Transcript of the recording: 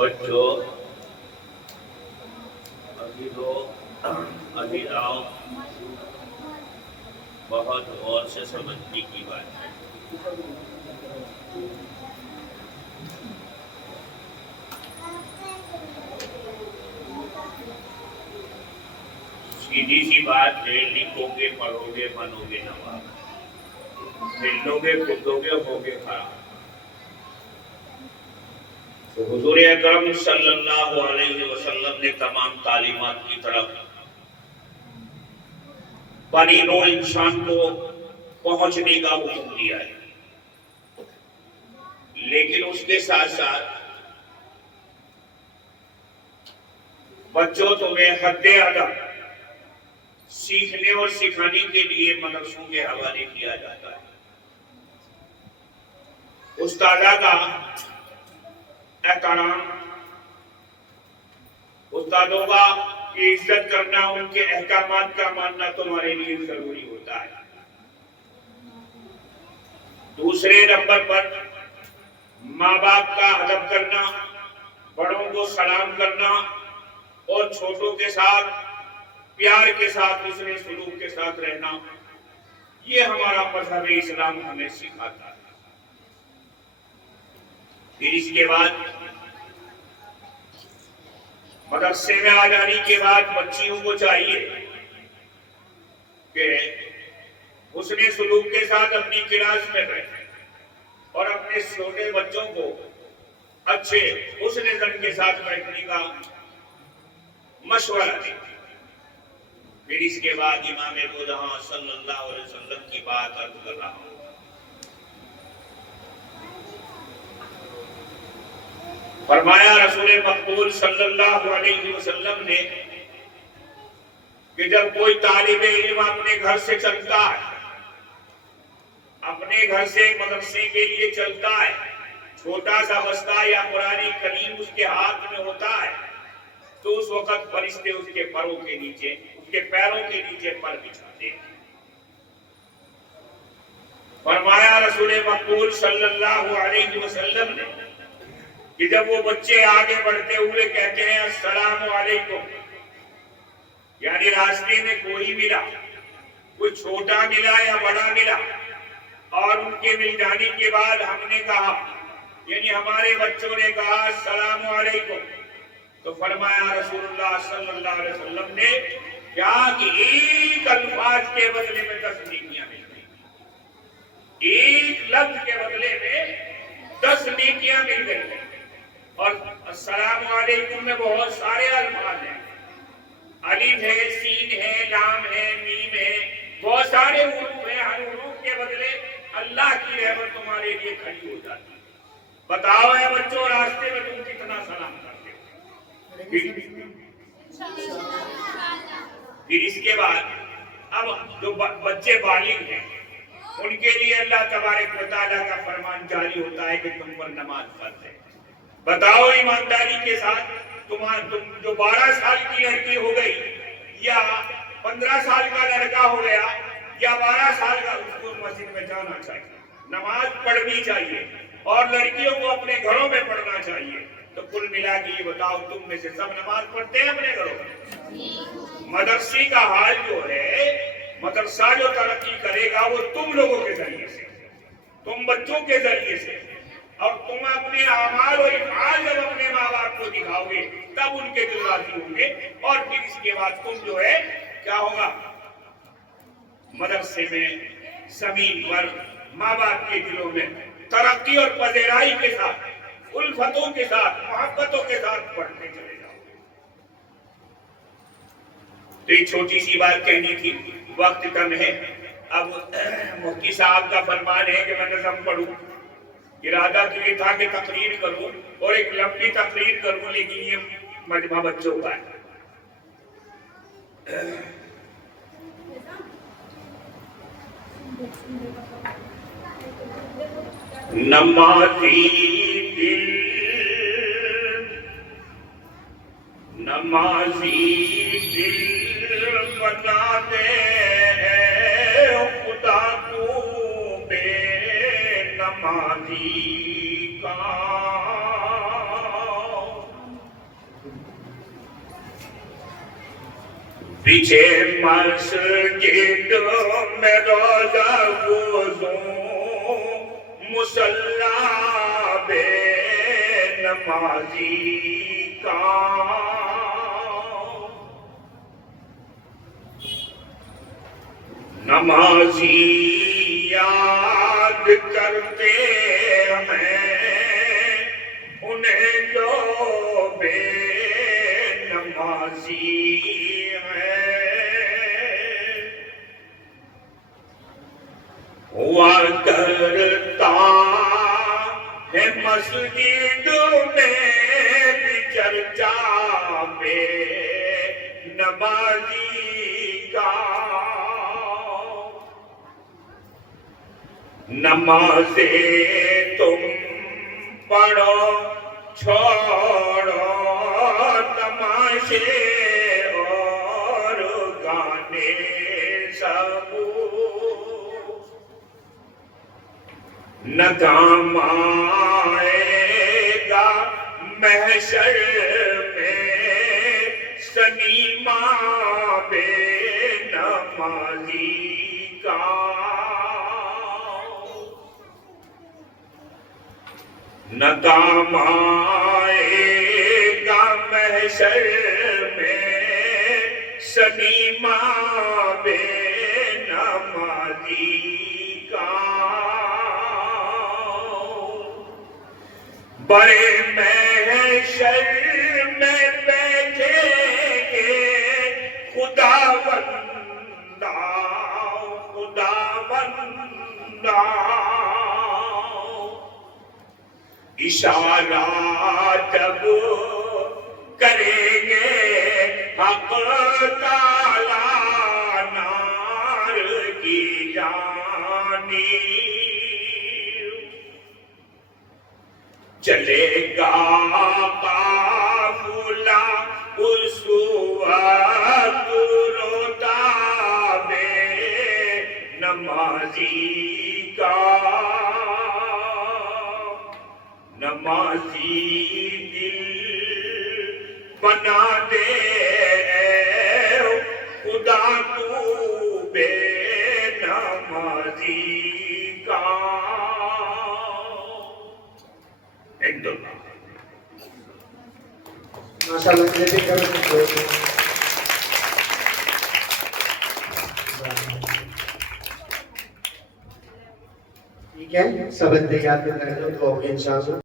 بچوں ابھی آؤ بہت غور سے سمجھنے کی بات ہے۔ سیدھی سی بات ہے، لکھو گے پڑھو گے بنو گے نواب، ملو گے پھدو گے ہوگے خراب۔ تو حضور اکرم صلی اللہ علیہ وسلم نے تمام تعلیمات کی طرف بنی نوع انسان کو پہنچنے کا حکم دیا ہے، لیکن اس کے ساتھ ساتھ بچوں تمہیں حد ادب سیکھنے اور سکھانے کے لیے مدرسوں کے حوالے کیا جاتا ہے۔ استادہ کا احترام، استادوں کا کی عزت کرنا، ان کے احکامات کا ماننا تمہارے لیے ضروری ہوتا ہے۔ دوسرے نمبر پر ماں باپ کا ادب کرنا، بڑوں کو سلام کرنا اور چھوٹوں کے ساتھ پیار کے ساتھ حسن سلوک کے ساتھ رہنا، یہ ہمارا مذہب اسلام ہمیں سکھاتا ہے۔ پھر اس کے بعد مدرسے میں آ جانے کے بعد بچیوں کو چاہیے کہ حسن سلوک کے ساتھ اپنی کلاس میں بیٹھیں اور اپنے چھوٹے بچوں کو اچھے حسن زن کے ساتھ بیٹھنے کا مشورہ دیں۔ پھر اس کے بعد امام دو جہاں صلی اللہ علیہ وسلم کی بات عرض کر رہا ہوں۔ فرمایا رسول مقبول صلی اللہ علیہ وسلم نے کہ جب کوئی طالب علم اپنے گھر سے چلتا ہے، اپنے گھر سے مدرسے کے لیے چلتا ہے، چھوٹا سا بستہ یا قرآن کریم اس کے ہاتھ میں ہوتا ہے، تو اس وقت فرشتے اس کے پیروں کے نیچے پر بچھاتے ہیں۔ فرمایا رسول مقبول صلی اللہ علیہ وسلم نے کہ جب وہ بچے آگے بڑھتے ہوئے کہتے ہیں السلام علیکم، یعنی راستے میں کوئی ملا، کوئی چھوٹا ملا یا بڑا ملا، اور ان کے مل جانے کے بعد ہم نے کہا، یعنی ہمارے بچوں نے کہا السلام علیکم، تو فرمایا رسول اللہ صلی اللہ علیہ وسلم نے کیا کہ ایک الفاظ کے بدلے میں 10 نیکیاں مل گئی، ایک لفظ کے بدلے میں 10 نیکیاں مل گئی۔ اور السلام علیکم میں بہت سارے الفاظ ہیں، الف ہے، سین ہے، لام ہے، میم ہے، بہت سارے حروف ہیں، ہر حروف کے بدلے اللہ کی رحمت تمہارے لیے کھڑی ہو جاتی ہے۔ بتاؤ اے بچوں، راستے میں تم کتنا سلام کرتے ہو؟ پھر اس کے بعد اب جو بچے بالغ ہیں ان کے لیے اللہ تبارک و تعالیٰ کا فرمان جاری ہوتا ہے کہ تم پر نماز فرض ہے۔ بتاؤ ایمانداری کے ساتھ، تم جو 12 سال کی لڑکی ہو گئی یا 15 سال کا لڑکا ہو گیا یا 12 سال کا، اس کو مسجد میں جانا چاہیے، نماز پڑھنی چاہیے، اور لڑکیوں کو اپنے گھروں میں پڑھنا چاہیے۔ تو کل ملا کے یہ بتاؤ، تم میں سے سب نماز پڑھتے ہیں اپنے گھروں میں؟ مدرسے کا حال جو ہے، مدرسہ جو ترقی کرے گا وہ تم لوگوں کے ذریعے سے، تم بچوں کے ذریعے سے، اور تم اپنے اعمال اور افعال جب اپنے ماں باپ کو دکھاؤ گے تب ان کے دل راضی ہوں گے، اور پھر اس کے بعد تم جو ہے کیا ہوگا، مدرسے میں زمین پر ماں باپ کے دلوں میں ترقی اور پذیرائی کے ساتھ، الفتوں کے ساتھ، محبتوں کے ساتھ پڑھتے چلے جاؤ۔ تو یہ چھوٹی سی بات کہنی تھی، وقت کم ہے۔ اب مفتی صاحب کا فرمان ہے کہ میں نظم پڑھوں، ارادہ تو یہ تھا کہ تقریر کروں اور ایک لمبی تقریر کروں، لیکن یہ مجمع بچوں کا ہے۔ نمازی دل، نمازی دل بنا دے خدا کو بے نمازی کا، پیچھے مسجد میں روزہ وضو مصلی بے نمازی کا نمازی یاد کرتے ہیں انہیں جو بے نمازی ہوا کرتا ہے مسجد میں بھی چرچا بے نمازی کا نمازیں تم پڑھو چھوڑو تماشے اور گانے سب ندام آئے گا محشر میں سنیما بے نمازی کا ندام آئے گا محشر میں سنیما بے نمازی بڑے محشر میں بیٹھیں گے خدا بندہ اشارہ جب کریں گے حق تعالی نار کی جانب چلے گا قافلہ اس وقت روتا بے نمازی کا نمازی دل بنا دے خدا تو بے نمازی کا ٹھیک ہے سب انتظار میں رہنا تو ہوگی انشاءاللہ